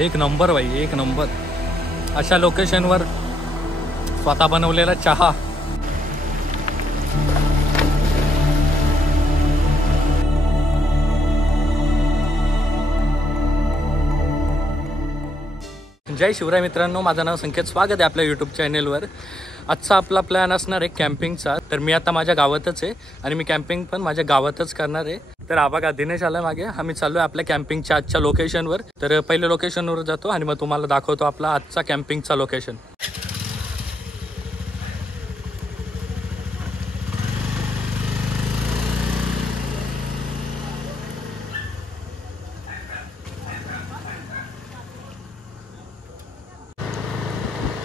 एक नंबर भाई, एक नंबर. अशा लोकेशनवर स्वतः बनवलेला चहा. जय शिवराय मित्रांनो, माझं नाव संकेत. स्वागत आहे आपल्या यूट्यूब चॅनेलवर. आजचा आपला प्लॅन असणार आहे कॅम्पिंगचा. तर मी आता माझ्या गावातच आहे आणि मी कॅम्पिंग पण माझ्या गावातच करणार आहे. तर हा बघा दिनेश आला मागे. आम्ही चाललो आहे आपल्या कॅम्पिंगच्या आजच्या लोकेशनवर. तर पहिले लोकेशनवर जातो आणि मग तुम्हाला दाखवतो आपला आजचा कॅम्पिंगचा लोकेशन.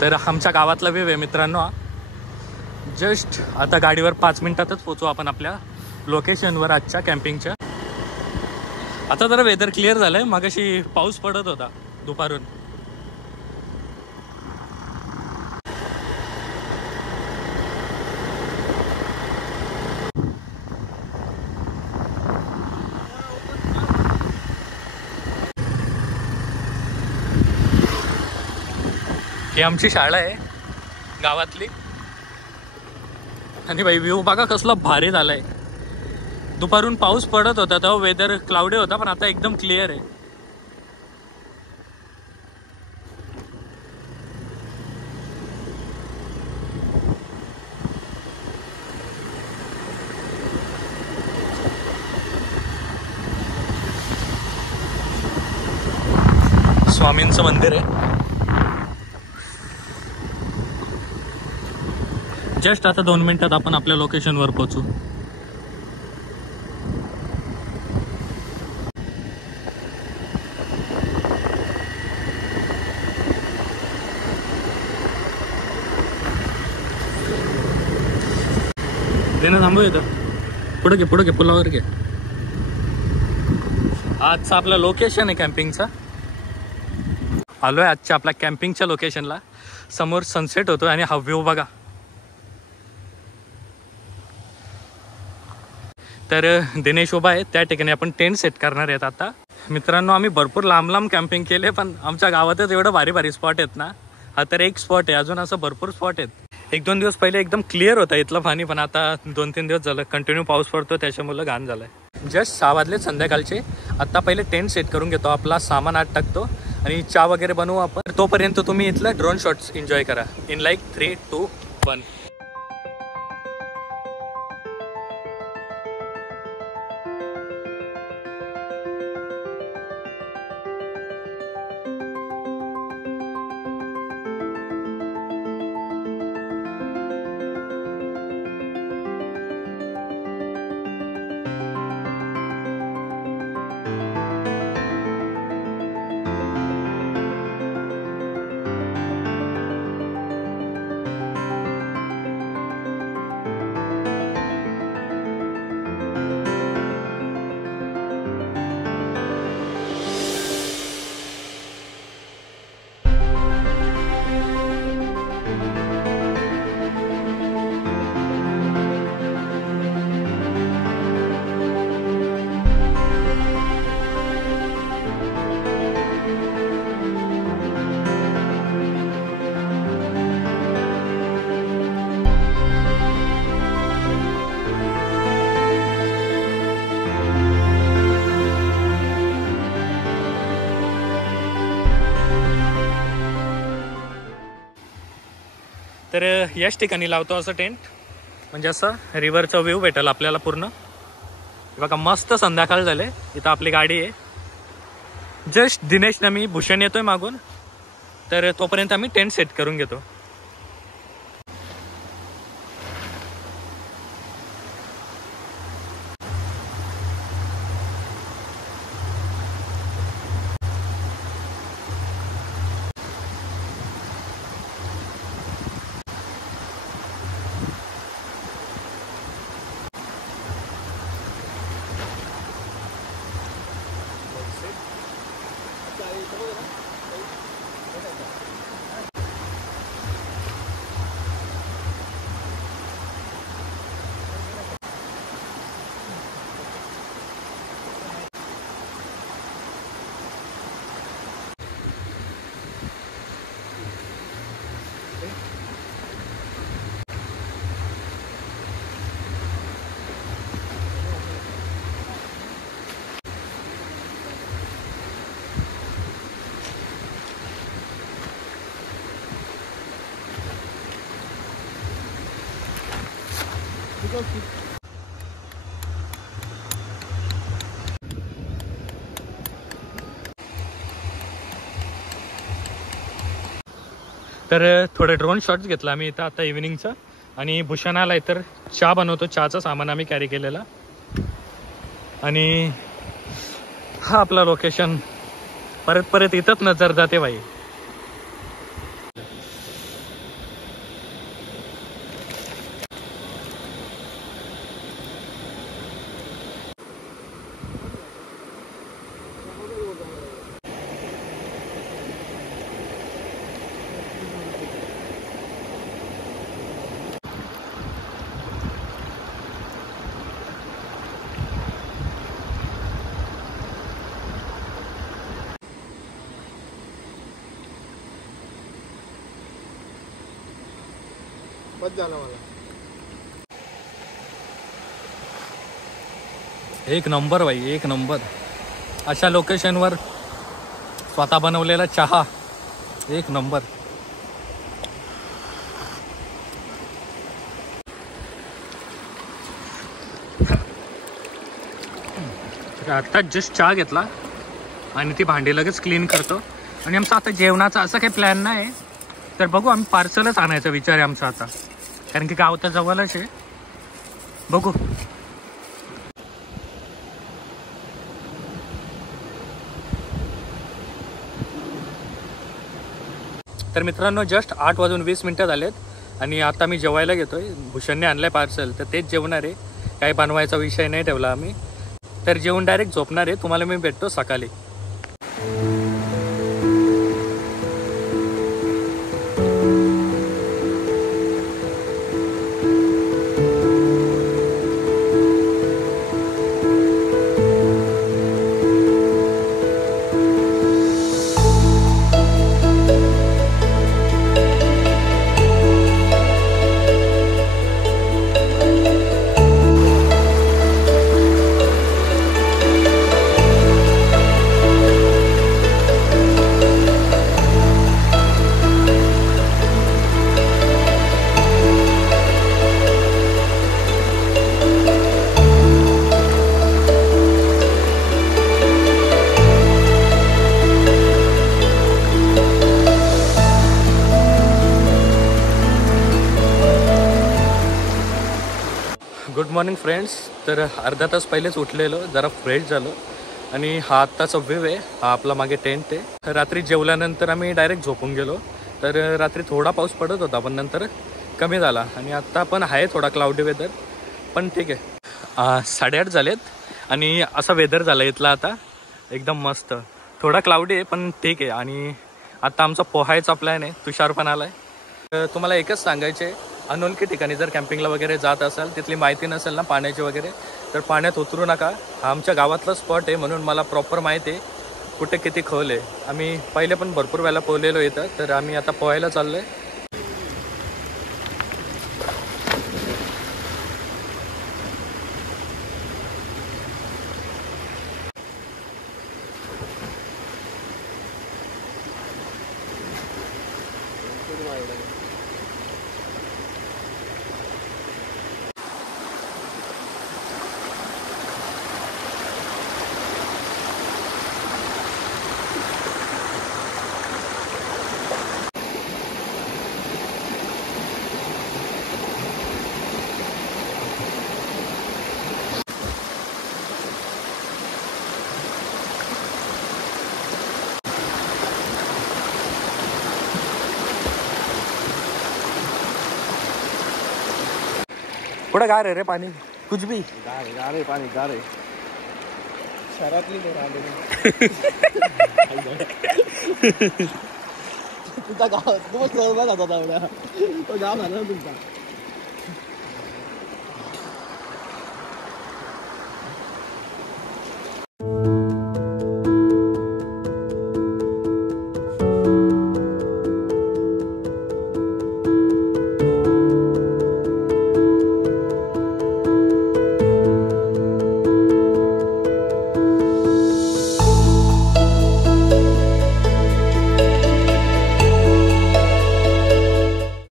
तर आमच्या गावातला व्ह्यू आहे मित्रांनो. जस्ट आता गाडीवर 5 मिनिटातच पोचू आपण आपल्या लोकेशनवर आजच्या कॅम्पिंगच्या. आता जरा वेदर क्लिअर झालंय. मगाशी पाऊस पडत होता दुपारून. ही आमची शाळा आहे गावातली. आणि भाई व्ह्यू बघा कसला भारी झालाय. दुपारून पाऊस पडत होता तेव्हा वेदर क्लाउडी होता, पण आता एकदम क्लिअर आहे. स्वामींचं मंदिर आहे. जस्ट आता 2 मिनिटात आपण आपल्या लोकेशनवर पोहोचू. देणं थांबू येतं. पुढे घे पुलावर घे. आजचं आपलं लोकेशन आहे कॅम्पिंगचा. आलोय आजच्या आपल्या कॅम्पिंगच्या लोकेशनला. समोर सनसेट होतो आणि हा व्ह्यू बघा. तर दिनेश उभा आहे त्या ठिकाणी. आपण टेंट सेट करणार आहेत आता. मित्रांनो आम्ही भरपूर लांब कॅम्पिंग केले, पण आमच्या गावातच एवढं भारी स्पॉट आहेत ना. हा तर एक स्पॉट आहे, अजून असं भरपूर स्पॉट आहेत. 1-2 दिवस पहिले एकदम क्लिअर होता इथलं पाणी, पण आता 2-3 दिवस झालं कंटिन्यू पाऊस पडतो, त्याच्यामुळे घाण झालंय. जस्ट 6 वाजले संध्याकाळचे. आता पहिले टेंट सेट करून घेतो, आपला सामान आत टाकतो आणि चहा वगैरे बनवू आपण. तोपर्यंत तुम्ही इथलं ड्रोन शॉट्स एन्जॉय करा इन लाईक 3, 2, 1. तर याच ठिकाणी लावतो असं टेंट, म्हणजे असं रिव्हरचा व्ह्यू भेटेल आपल्याला पूर्ण. बघा मस्त संध्याकाळ झाले. इथं आपली गाडी आहे. जस्ट दिनेशनं मी भूषण येतोय मागून, तर तोपर्यंत आम्ही टेंट सेट करून घेतो. तर थोडे ड्रोन शॉट्स घेतला आम्ही इथं आता इव्हिनिंगचा. आणि भूषण आलाय तर चहा बनवतो, चहाचं सामान आम्ही कॅरी केलेला. आणि हा आपला लोकेशन. परत परत इथंच नजर जाते भाई. एक नंबर भाई, एक नंबर. अशा लोकेशनवर स्वतः बनवलेला चहा एक नंबर. आता जस्ट चहा घेतला आणि ती भांडी लगेच क्लीन करतो. आणि आमचा आता जेवणाचा असं काही प्लॅन नाही, तर बघू आम्ही पार्सलच आणायचा विचार आहे आमचा आता, कारण की गाव तर जवळच आहे. बघू. तर मित्रांनो जस्ट 8:20 झालेत आणि आता मी जेवायला घेतोय. भूषणने आणलंय पार्सल, तर तेच जेवणार आहे. काही बनवायचा विषय नाही ठेवला आम्ही. तर जेवून डायरेक्ट झोपणार आहे. तुम्हाला मी भेटतो सकाळी. Good morning friends. तर अर्धा तास पहिलेच उठलेलो, जरा फ्रेश झालो. आणि हा आत्ताचा व्ह्यू आहे, हा आपला मागे टेंट आहे. रात्री जेवल्यानंतर आम्ही डायरेक्ट झोपून गेलो. तर रात्री थोडा पाऊस पडत होता, पण नंतर कमी झाला. आणि आत्ता पण आहे थोडा क्लाउडी वेदर, पण ठीक आहे. 8:30 झालेत आणि असा वेदर झाला इथला आता एकदम मस्त. थोडा क्लाउडी आहे पण ठीक आहे. आणि आता आमचा पोहायचा प्लॅन आहे. तुषार पण आला आहे. तुम्हाला एकच सांगायचे आहे, अनोळखी ठिकाणी जर कॅम्पिंगला वगैरे जात असाल, तिथली माहिती नसेल ना पाण्याची वगैरे, तर पाण्यात उतरू नका. हा आमच्या गावातला स्पॉट आहे, म्हणून मला प्रॉपर माहिती आहे कुठे किती खोल आहे. आम्ही पहिले पण भरपूर वेळेला पोहलेलो इथं, तर आम्ही आता पोहायला चाललो आहे. पुढे गार आहे रे पाणी, कुछ भी गार आहे पाणी, गार आहे. शहरातली तुमचा गावात जात होता, तो गाव झाला तुमचा.